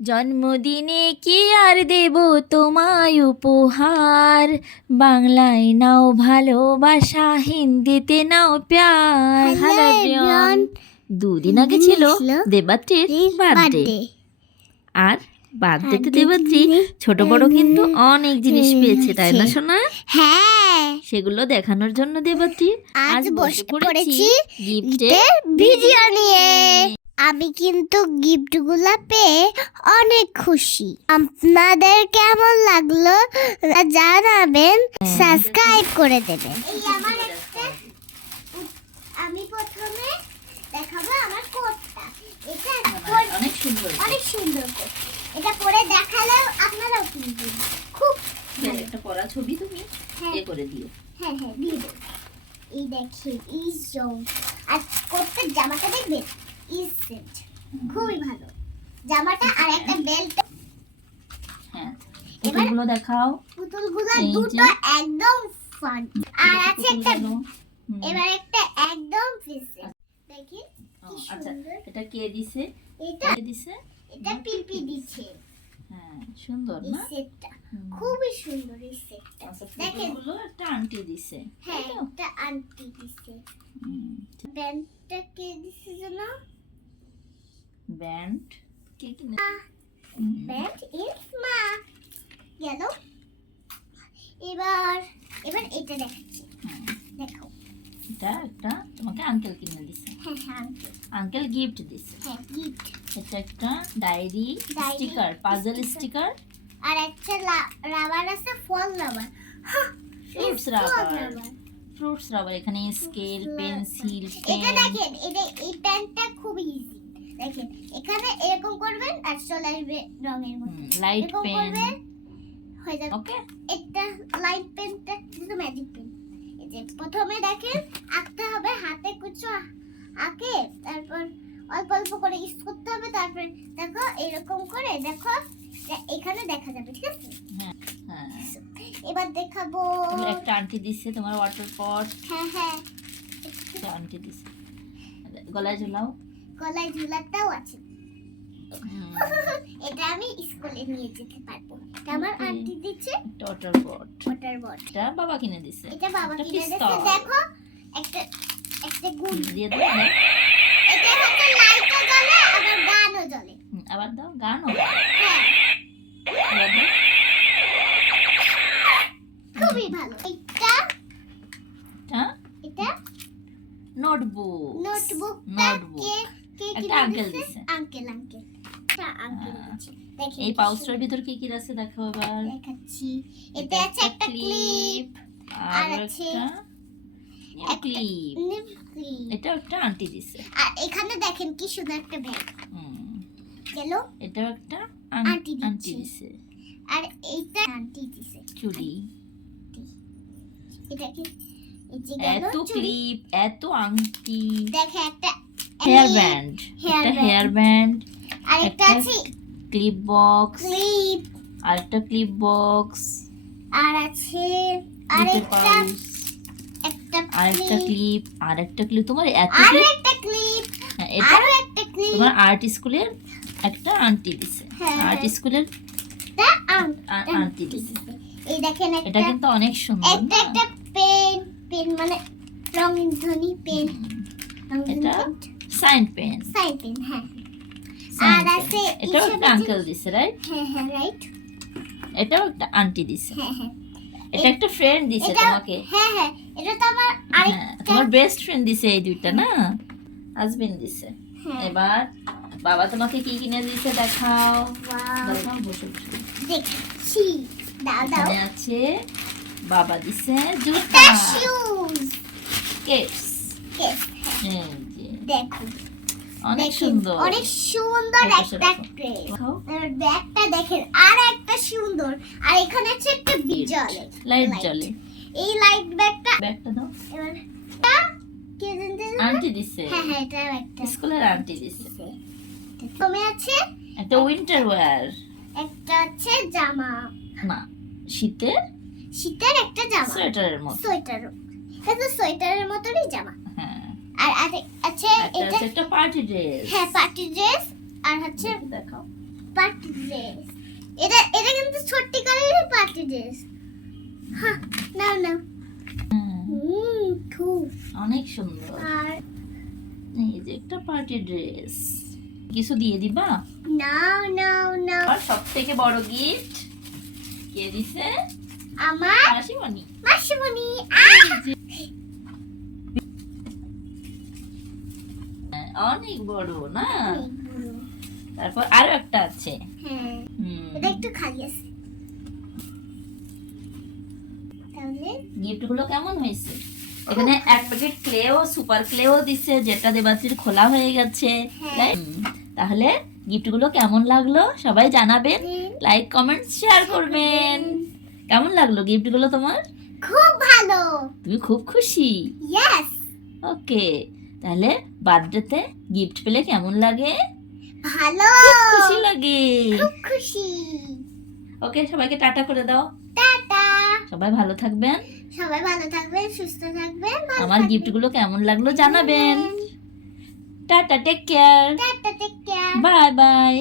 জন্মদিনে কি আর দেব তোমায় উপহার? বাংলায় নাও ভালোবাসা হিন্দিতে নাও প্যার। হ্যালো এভরিওয়ান দুদিন আগে ছিল ছিল দেবাত্রীর বার্থডে আর বার্থডেতে দেবাত্রী ছোট বড় কিন্তু অনেক জিনিস পেয়েছে তাই না শোনা হ্যাঁ। সেগুলো দেখানোর জন্য দেবাত্রী আজ বসে পড়েছি গিফটের ভিডিও নিয়ে আমি কিন্তু গিফটগুলো পেয়ে অনেক খুশি। আপনাদের কেমন লাগল জানাবেন সাবস্ক্রাইব করে দেবেন। এই আমার একটা আমি প্রথমে দেখাবো আমার কোটটা। এটা অনেক সুন্দর অনেক সুন্দর এটা পরে দেখালেও আপনারাও কিনবেন। খুব ভালো। একটা পড়া ছবি তুমি হ্যাঁ। এ করে দিও। হ্যাঁ হ্যাঁ দিয়ে দেবো। এই দেখেন এই জং আর করতে জামাটা দেখবেন? ইজ সেট খুবই ভালো। জামাটা আর একটা বেল্ট হ্যাঁ। এবার- পুতুলগুলো দেখাও। পুতুলগুলো দুটো একদম ফান আর আছে একটা এবার একটা একদম পিসে দেখি আচ্ছা। সুন্দর। এটা কে দিছে? এটা কে দিছে? এটা পিপি দিচ্ছে হ্যাঁ সুন্দর না? সেটটা খুবই সুন্দর এই সেটটা আচ্ছা দেখেন। পুতুলগুলো একটা আন্টি দিছে। হ্যাঁ একটা আন্টি হুম। ব্যান্ডটা কে দিচ্ছে যেন? ব্যান্ড কে কিনে আহ, হুম। ব্যান্ড ইজ মা গেল এবার এবার এটা দেখাচ্ছি হুম। দেখো এটা একটা তোমাকে আঙ্কেল কিনে দিছে হ্যাঁ হ্যাঁ uncle, আঙ্কেল গিফট দিছে হ্যাঁ gift। এটা একটা diary Diary, sticker puzzle sticker। Sticker আর একটা রাবার আছে ফল rubber fruits rubber fruits rubber এখানে স্কেল পেন্সিল এটা পেন দেখেন এটা এই পেনটা খুব ইজি দেখেন এখানে এরকম করবেন আর চলে আসবে রঙের মতো। লাইট পেন করবেন হয়ে যাবে। ওকে এটা লাইট পেনটা কিন্তু ম্যাজিক পেন এই যে প্রথমে দেখেন আঁকতে হবে হাতে কিছু আঁকে তারপর অল্প অল্প করে ইউজ করতে হবে তারপর দেখো এরকম করে দেখো এখানে দেখা যাবে ঠিক আছে? হ্যাঁ এবার দেখাবো। একটা আন্টি দিচ্ছে তোমার ওয়াটার পট হ্যাঁ হ্যাঁ। একটা আন্টি দিচ্ছে গলায় ঝোলাও। গলায় ঝুলাটাও আছে। এটা আমি স্কুলে নিয়ে যেতে পারব। এটা আমার আন্টি দিচ্ছে। ওয়াটার পট ওটার বট এটা বাবা কিনে দিচ্ছে এটা বাবা কিনে পিস্তল। দেখো একটা একটা গুণ দিয়ে দাও দাও। এটা হচ্ছে লাইটও জ্বলে আবার গানও জ্বলে। আবার দাও গানও হ্যাঁ। খুবই ভালো। এটা? এটা? নোটবুক নোটবুক কে কে একটা আঙ্কেল দিছে আঙ্কেল আঙ্কেল এই পাউচটার ভিতর কি কি আছে দেখো এবার দেখাচ্ছি এটা আছে একটা ক্লিপ আর আছে ক্লিপ এটা একটা আন্টি দিছে আর এখানে দেখেন কি সুন্দর একটা ব্যাগ গেল এটা একটা আন্টি আন্টি দিছে আর এইটা আন্টি দিছে চুড়ি এটা কি এত ক্লিপ এত আংটি দেখে একটা হেয়ার ব্যান্ড hair একটা। হেয়ার ব্যান্ড আর একটা একটা আছে ক্লিপ বক্স ক্লিপ আর একটা ক্লিপ বক্স আর আছে আর ক্লিপের একটা পাউচ আর একটা ক্লিপ ক্লিপ আর একটা ক্লিপ তোমার এত আর ক্লিপ একটা ক্লিপ হ্যাঁ, এটা একটা ক্লিপ তোমার আর্ট স্কুলের একটা আন্টি দিছে। হ্যাঁ, আর্ট হ্যাঁ। স্কুলের একটা আন্টি দিছে। এই দেখেন এটা কিন্তু অনেক সুন্দর একটা একটা পেন পেন মানে রঙিন ধ্বনি পেন এটা pen sign pen side pen হ্যাঁ আর আছে এটাও একটা আঙ্কেল দিছে রাইট হ্যাঁ হ্যাঁ রাইট এটাও একটা আন্টি দিছে হ্যাঁ হ্যাঁ এটা একটা ফ্রেন্ড দিছে তোমাকে হ্যাঁ এটা তো আমার আরেকটা তোমার বেস্ট ফ্রেন্ড দিছে এই দুইটা না হাজবেন্ড দিছে হ্যাঁ এবার বাবা তোমাকে কি কিনে দিছে দেখাও দেখছি আছে বাবা দিছে জুতা। কেস দেখো। অনেক সুন্দর। অনেক সুন্দর একটা। ড্রেস ব্যাগটা দেখেন আর একটা সুন্দর। আর এখানে আছে একটা বিজলে লাইট। জ্বলে এই লাইট ব্যাগটা ব্যাগটা দাও। এবার কে জানতে? আন্টি দিছে। হ্যাঁ হ্যাঁ এটা একটা। স্কুলের আন্টি দিছে। তুমি আছে একটা উইন্টার ওয়্যার একটা আছে জামা। না শীতের শীতের একটা জামা। সোয়েটারের মতো। সোয়েটার এটা সোয়েটারের মতনই জামা। আর আছে এটা একটা পার্টি ড্রেস হ্যাঁ পার্টি ড্রেস আর হচ্ছে দেখাও পার্টি ড্রেস এটা এটা কিন্তু সত্যিকারের পার্টি ড্রেস হ্যাঁ নাও নাও। হুম। খুব। অনেক সুন্দর। আর এই যে একটা পার্টি ড্রেস কিছু দিয়ে দিবা? নাও নাও নাও। আর সব থেকে বড় গিফট কে দিছে? আমার মাসিমণি। মাসিমণি হ্যাঁ, অনেক বড় না? তারপর আরও একটা আছে। হ্যাঁ এটা একটু খালি আছে। তাহলে? গিফটগুলো কেমন হয়েছে? এখানে এক প্যাকেট ক্লেও সুপার ক্লেও দিছে যেটা দেবাত্রীর খোলা হয়ে গেছে। হ্যাঁ। তাই? তাহলে গিফটগুলো কেমন লাগল? সবাই জানাবেন। লাইক কমেন্ট শেয়ার করবেন। কেমন লাগল গিফটগুলো তোমার? খুব ভালো। তুমি খুব খুশি। ইয়েস ওকে তাহলে বার্থডেতে গিফট পেলে কেমন লাগে? ভালো! খুশি লাগে। খুব খুশি! ওকে সবাইকে টাটা করে দাও। টাটা! সবাই ভালো থাকবেন। সবাই ভালো থাকবেন সুস্থ থাকবেন আমার গিফটগুলো গিফটগুলো কেমন লাগল জানাবেন। Tata take care tata take care bye bye.